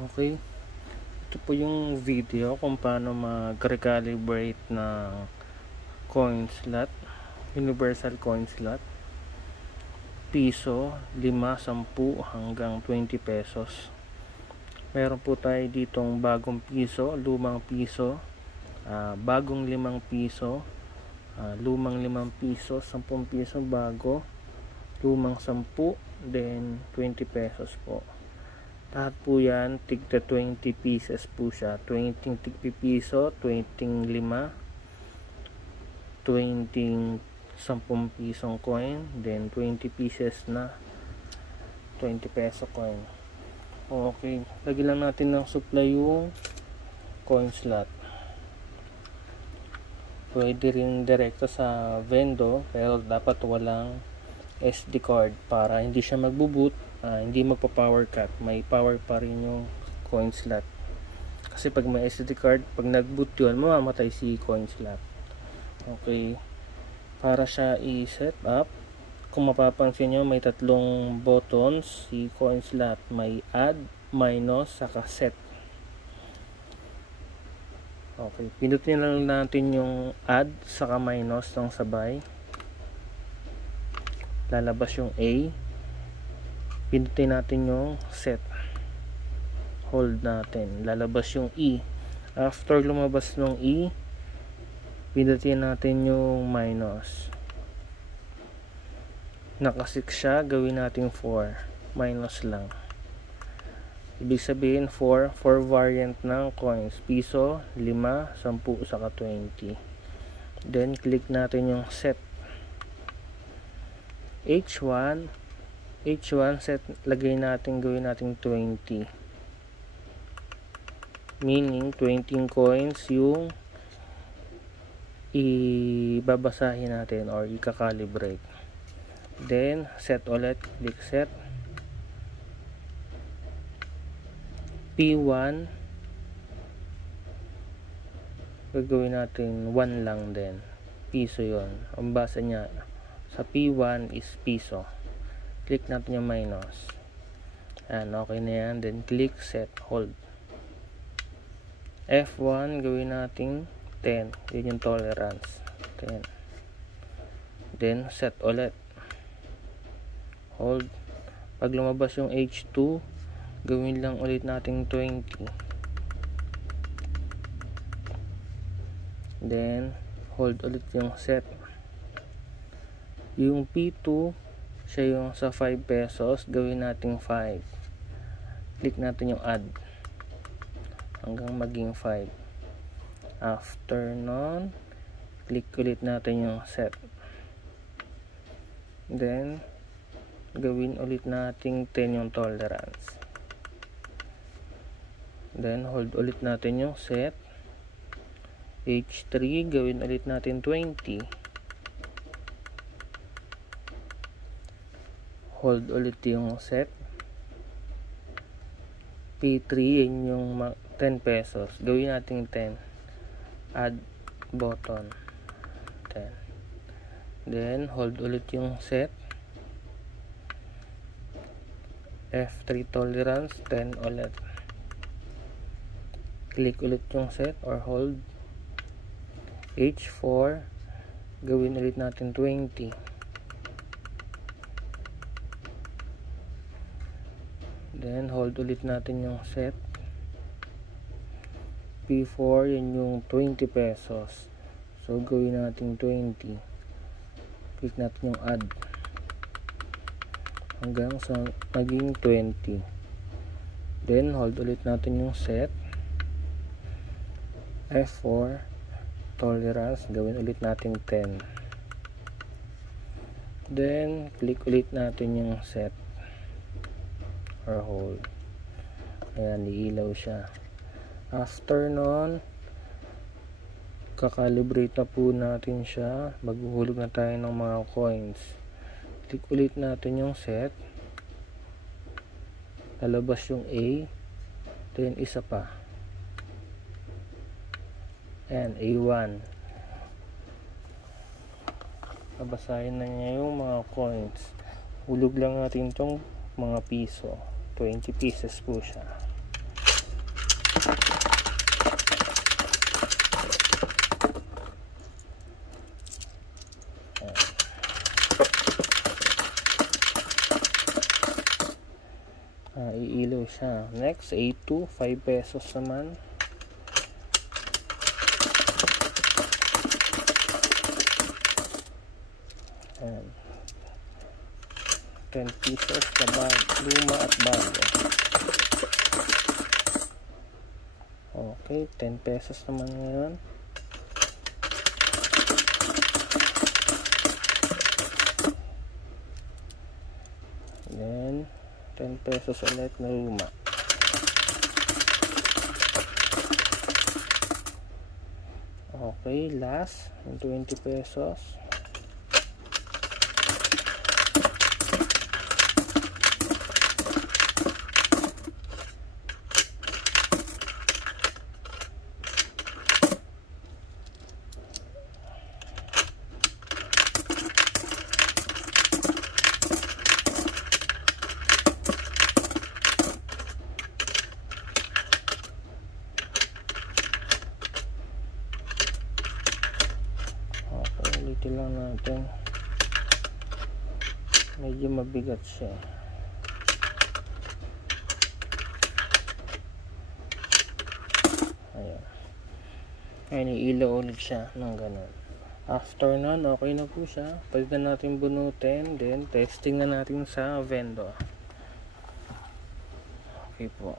Okay, ito po yung video kung paano mag-recalibrate ng coin slot, universal coin slot, piso, 5, 10 hanggang 20 pesos. Meron po tayo ditong bagong piso, lumang piso, bagong 5 piso, lumang 5 piso, 10 piso bago, lumang 10, then 20 pesos po. Lahat po yan, tigta 20 pieces po siya. 20 tigpi piso, 20 5, 20 10 pisong coin, then 20 pieces na 20 peso coin. Okay, lagi lang natin ng supply yung coin slot. Pwede rin direkto sa vendor, pero dapat walang SD card para hindi siya magbo-boot. Hindi magpa-power cut, may power pa rin yung coin slot. Kasi pag may SD card, pag nag-boot yun, mamamatay si coin slot. Okay, para siya i-set up, kung mapapansin nyo, may 3 buttons si coin slot. May add, minus, saka set. Okay, pinutin lang natin yung add saka minus ng sabay. Lalabas yung A. Pinutin natin yung set, hold natin, lalabas yung E. After lumabas ng E, pinutin natin yung minus, naka 6 siya, gawin natin 4, minus lang. Ibig sabihin 4 variant ng coins, piso, 5, 10, saka 20. Then click natin yung set, H1 set, lagay natin, gawin natin 20, meaning 20 coins yung ibabasahin natin or i-calibrate. Then set ulit, click set, P1 gagawin natin 1 lang din, piso yon, ang basa niya sa P1 is piso. Click natin yung minus. Ayan, okay na yan. Then click set, hold. F1 gawin natin 10. Yun yung tolerance, 10. Then set ulit, hold. Pag lumabas yung H2, gawin lang ulit natin 20. Then hold ulit yung set. Yung P2 siya yung sa 5 pesos, gawin natin 5. Click natin yung add hanggang maging 5. After nun, click ulit natin yung set. Then gawin ulit natin 10 yung tolerance. Then hold ulit natin yung set. H3 gawin ulit natin 20. Hold ulit yung set. P3 yun yung 10 pesos, gawin natin 10. Add button 10. Then hold ulit yung set. F3 tolerance 10 ulit. Click ulit yung set or hold. H4 gawin ulit natin 20. Then hold ulit natin yung set. P4 yun yung 20 pesos, so gawin natin 20. Click natin yung add hanggang sa maging 20. Then hold ulit natin yung set. F4 tolerance, gawin ulit natin 10. Then click ulit natin yung set or hold. Ayan, iilaw siya. After nun, kakalibrate na po natin siya. Maghuhulog na tayo ng mga coins. Click ulit natin yung set. Lalabas yung A. Then isa pa. Ayan, A1. Babasahin na niya yung mga coins. Hulog lang natin itong mga piso. 20 pieces po siya. iilaw siya. Next, A2, 5 pesos naman. Ayan. 10 pesos na bag, luma at bago. Okay, 10 pesos naman ngayon. Then 10 pesos ulit na luma. Okay, last 20 pesos. Ulitin lang natin, medyo mabigat siya. Ayan, ngayon iilaw ulit siya ng ganun. After nun, okay na po siya. Pwede na natin bunutin, then testing na natin sa vendor. Okay po.